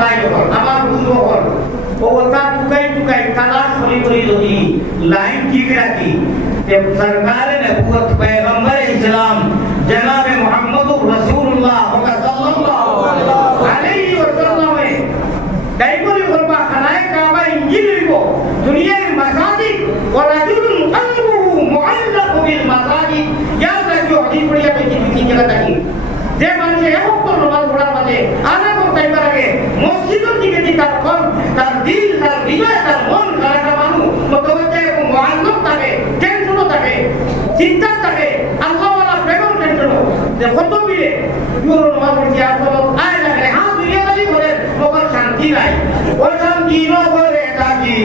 supply হল আমার বুঝবো হল ওটা টুকাই টুকাই কালা সরি করি যদি লাইন ঠিক রাখি जब सरकार नबूवत पैगंबर इस्लाम जनाब मुहम्मदुर रसूलुल्लाह सल्लल्लाहु अलैहि वसल्लम दाइबुल कुरबा खनाए काबा इंजिलिबो दुनिया में मसाजिद और रजुल कल्बुहु मुअल्लक बिल मसाजिद या जो हदीस पढ़िया पे की जगह तकी যে মানুষ একত্র নামাজ পড়ার মাঝে আনা করতে পারে মসজিদের দিকে তার কল তার দিল তার হৃদয় তার মন কারাটা মানুষ মতবাদে এবং মুআল্লাক থাকে টেনশনও থাকে চিন্তা থাকে আল্লাহ ওয়ালা প্রেমের টেনশন যে কত মিলে পুরো নামাজ পড়তে আসলে আয় লাগে হ্যাঁ দুনিয়া বাড়ি করে মগর শান্তি নাই ওই শান্তি নগরে থাকি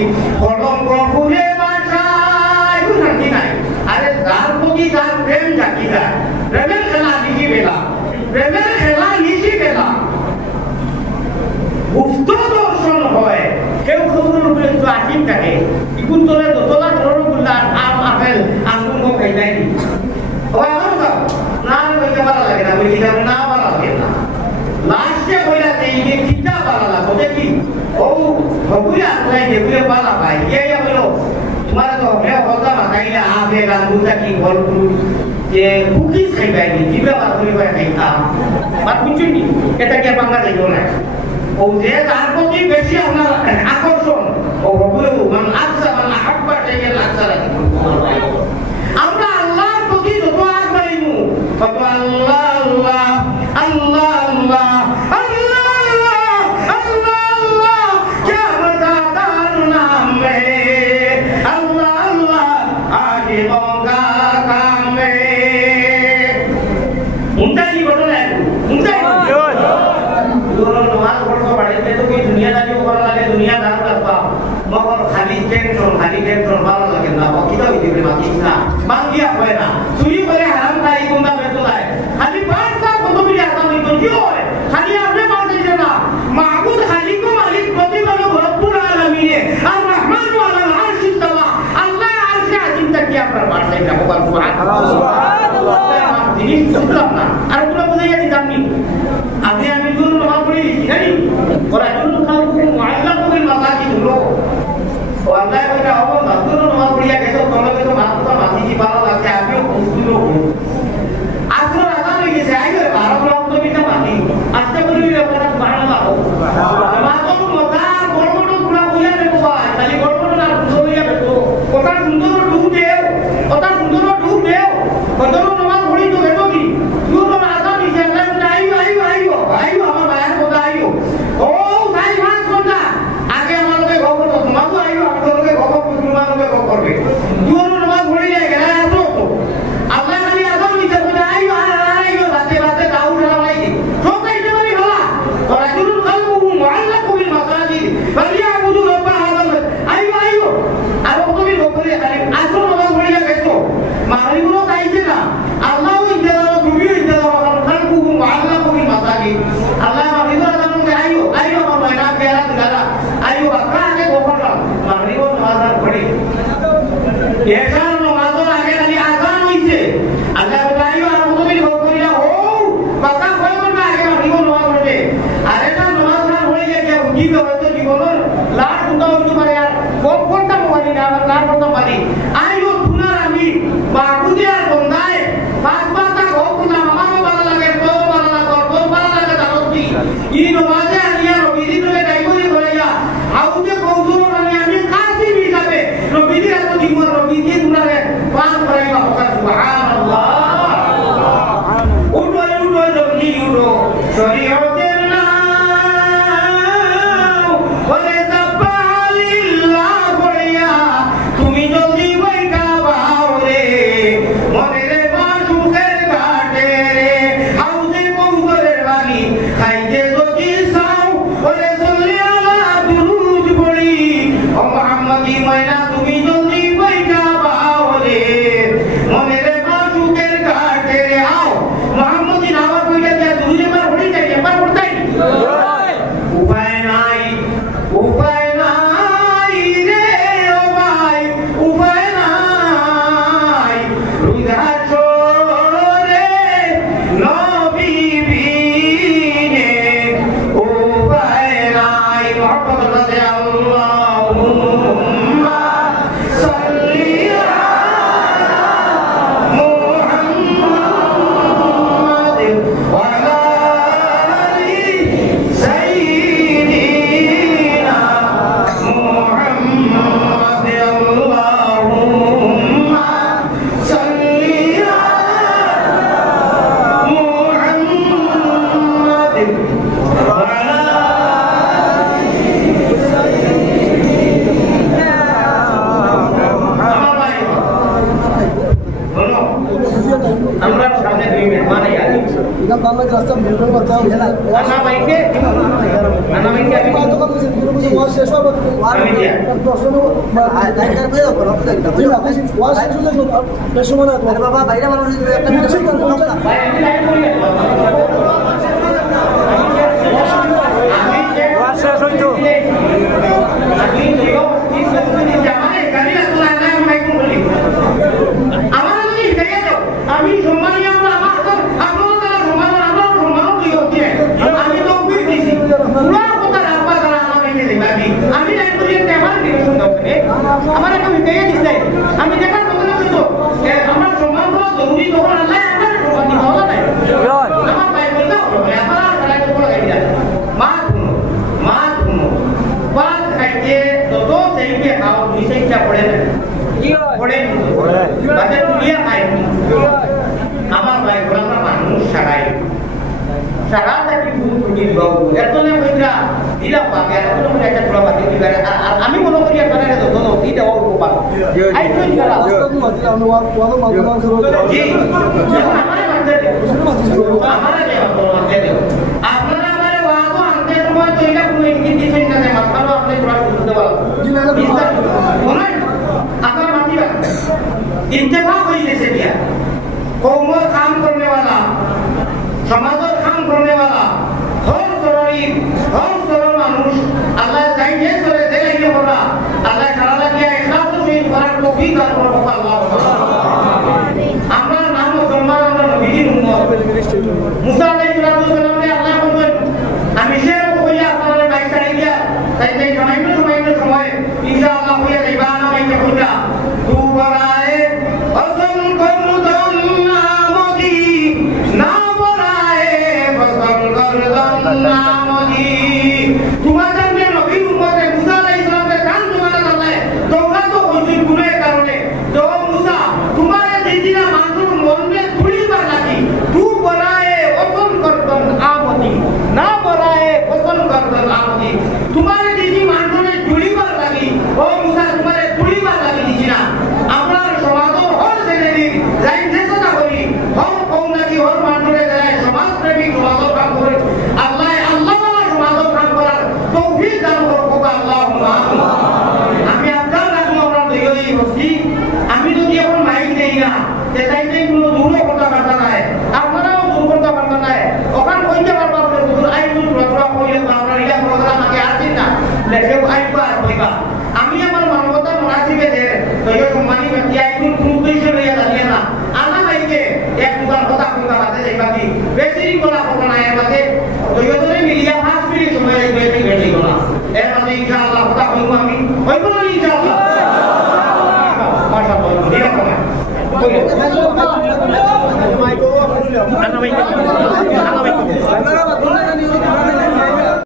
কলঙ্ক ফুলে বাসায় শান্তি নাই আরে যার প্রতি তার প্রেম জাগি যায় প্রেমের খেলা দিকে বেলা প্রেমের খেলা নিচে গেলা গুপ্ত দর্শন হয় কেউ খবর উপরে তো আসিম থাকে ইকুন তোলে দোতলা ধরো গুলা আম আপেল আঙ্গুর গো খাই নাই ওই আমার তো না কইতে পারা লাগে না বলি যাবে না পারা লাগে না লাস্টে কইলা দেই যে কিটা পারা লাগো দেখি ও হবুয়া কই দেবুয়া পারা ভাই এই হলো তোমার তো হে হলদা মাথাইলা আবে গাঙ্গুটা কি গল্প যে কুকিজ খাইবাইনি দিবা বাতরিবাই খাইতা বাত বুঝুনি এটা কি বাংলা দেইও না ও যে তার প্রতি বেশি আপনার আকর্ষণ ও হবুয়া মান আকসা মান আহাব্বা তাইল আকসারা আমরা আল্লাহর প্রতি যত আগ্রহী তত আল্লাহ আল্লাহ আল্লাহ আল্লাহ খালি টেনশন ভালো লাগে না কিতা হইতে মাতিস না বাঙ্গিয়া হয় না চুরি করে হারাম খাই কোনটা বেতো নাই খালি বারটা কত মিলি আসাম হইতো কি হয় খালি আপনি বাঁচাইছে না মাহবুদ খালিকু মালিক প্রতিপাল রব্বুল আলামিন আর রহমান আলাল আরশি তাআলা আল্লাহ আরশে আজিমটা কি আপনার বাঁচাই না বল সুবহানাল্লাহ জিনিস বুঝলাম না আর পুরো বুঝাইয়া দিতাম নি আপনি আমি দূর নামাজ পড়ি জানি ওরা জুল খালকু মুআল্লাকু বিল মাসাজিদ হলো ওয়াল্লাহ কইরা হবে না দূর নামাজ পড়িয়া গেছো তোমাকে তো মাথা মাথি কি ভালো লাগে আমিও বুঝলো আসলে আজান হয়ে গেছে আইলে 12 লক্ষ বিটা মাথি আস্তে করে আপনারা সুবহানাল্লাহ মাথা মজা বড় বড় গুলা বুঝা দেবো ভাই খালি বড় বড় না বুঝিয়া দেবো কথা সুন্দর ডুব দেও কথা সুন্দর ডুব দেও কত নামাজ পড়ি তো বেটো কি দূর আজান হইছে আল্লাহ আইও আমার ভাইয়ের কথা আইও ও ভাই ভাই কোনটা আগে আমার লগে খবর তো তোমাকে আইও আমি লগে খবর তোমার লগে খবর করবে দূর নামাজ পড়ি যায় গেলা তো আল্লাহ খালি আজান হইছে বলে আইও রাতে রাতে দাও লাগাই সব কাইতে পারি হলা রাজুল কলবুহু মুআল্লাকু বিল মাসাজিদ ফালিয়াবুদু রাব্ব হাযাল আইও আর তুমি বলে খালি আসর নামাজ পড়ি গেছো মারিগুলো তাইছে না আল্লাহ ইনদারা তুমি ইনদারা কলবুহু মুআল্লাকু বিল মাসাজিদ আল্লাহ মারিগুলো জানো আইও আমার ময়না কেরা দিলা আইও বাকা আগে গোপন মারিগুলো নামাজ পড়ি একার নামাজ আগে খালি আজান হইছে আল্লাহ আইও আর তুমি করিলা ও বাকা কই করবে আগে মারিগুলো নামাজ পড়বে আর এটা নামাজ না হয়ে গিয়ে কি হয়তো জীবনের লাশ উঠা হইতে পারে আর কোনটা মোবাইল না আর লাশ উঠা পারি আইও পুনার আমি বাবুদি আর বন্দায় পাঁচ পাঁচটা হোক না আমারও ভালো লাগে তো ভালো লাগে দারতি ই নামাজে আনিয়া রবিদি করে ডাইবরি করিয়া আউতে কৌতুর আমি কাসি হিসাবে রবিদি এত জীবন রবিদি তুলারে পাঁচ করাইবা সুবহানাল্লাহ উঠো রবিদি উঠো শরীয়তের নাম বলে তাপালি বাবা বাইরে মানুষ আমি সম্মানীয় আমি আমার একটা বিদায় দিচ্ছে আমি দেখার কথা বলতো আমার সম্মান করা জরুরি তখন আল্লাহ আপনার সম্মান দিতে হবে না আমার ভাই বলতে হবে আপনারা খেলাকে বড় গাড়িয়া মা ধুনো পাঁচ খাইতে যত চাইতে খাও দুই চাইটা পড়ে না পড়ে বাজে তুলিয়া খাই আমার ভাই বলা মানুষ সারাই সারা থাকি বহুত রুগী বাবু এতনে কইরা দিলা পাকে এতনে কইরা একটা ছোড়া পাকে দিবা আর আমি মনে করি আপনারা যত নতি দেওয়া উপকার আই কই গেলা জি আমারে মানতে আমারে দেওয়া আপনারা আমারে ওয়াদো আনতে সময় তো এটা কোনো ইঙ্গিত দিছেন না যে মাথালো আপনি ছোড়া শুনতে পারো ওনাই আপনারা মাতিবা ইত্তেফাক হই গেছে দিয়া কওমর কাম করনে वाला समाजर काम करने वाला हर तरह मानुष अल्लाह चाहिए करे दे ये बोला अल्लाह कराला किया इखलास से फराक को भी कर रहा अल्लाह আমরা নাম সম্মান আমরা নবীর উম্মত মুসা আলাইহিস সালাম ने अल्लाह को আমি সে কইয়া আপনারা বাইক চাই দিয়া তাই সময় ইনশাআল্লাহ কইয়া দিবা না বাইক কইয়া তু বরায়ে অসম করদম নামদি না তোমাদের নবীর উম্মতে মুসা আলাইহিস সালামের কান তোমাদের আল্লাহ তোমরা তো ওই গুনাহের কারণে তো মুসা তোমারে দিদিনা মানুষ মনে তুলিবার লাগি তু বলায়ে ওপন করতন আমতি না বলায়ে ওপন করতন আমতি তোমারে দিদি মানুষে তুলিবার লাগি ও মুসা তোমারে তুলিবার লাগি দিদিনা আমরা সমাজের হর শ্রেণীর লাইন চেষ্টা করি হর কম নাকি হর মানুষে যায় সমাজ প্রেমিক সমাজের কাম করে আল্লাহ সমাজের কাম করার তৌফিক দান করুক আল্লাহুম্মা আমি আপনার রাখবো আমরা দেখেই বসছি আমি যদি এখন মাইক দেই না যে চাইতে কোনো দূরে কথা বার্তা নাই আপনারাও দূর করতে পারবেন না ওখান কইতে পারবা বলে হুজুর আই দূর রতরা কইলে আমরা ইয়া প্রোগ্রাম আগে আসেন না লেখে আইবা আর কইবা আমি আমার মানবতা মুনাসিবে দে তো এই সম্মানী ব্যক্তি আইকুন কোনো উদ্দেশ্য লইয়া দাঁড়িয়ে না আল্লাহ ভাইকে এক দুবার কথা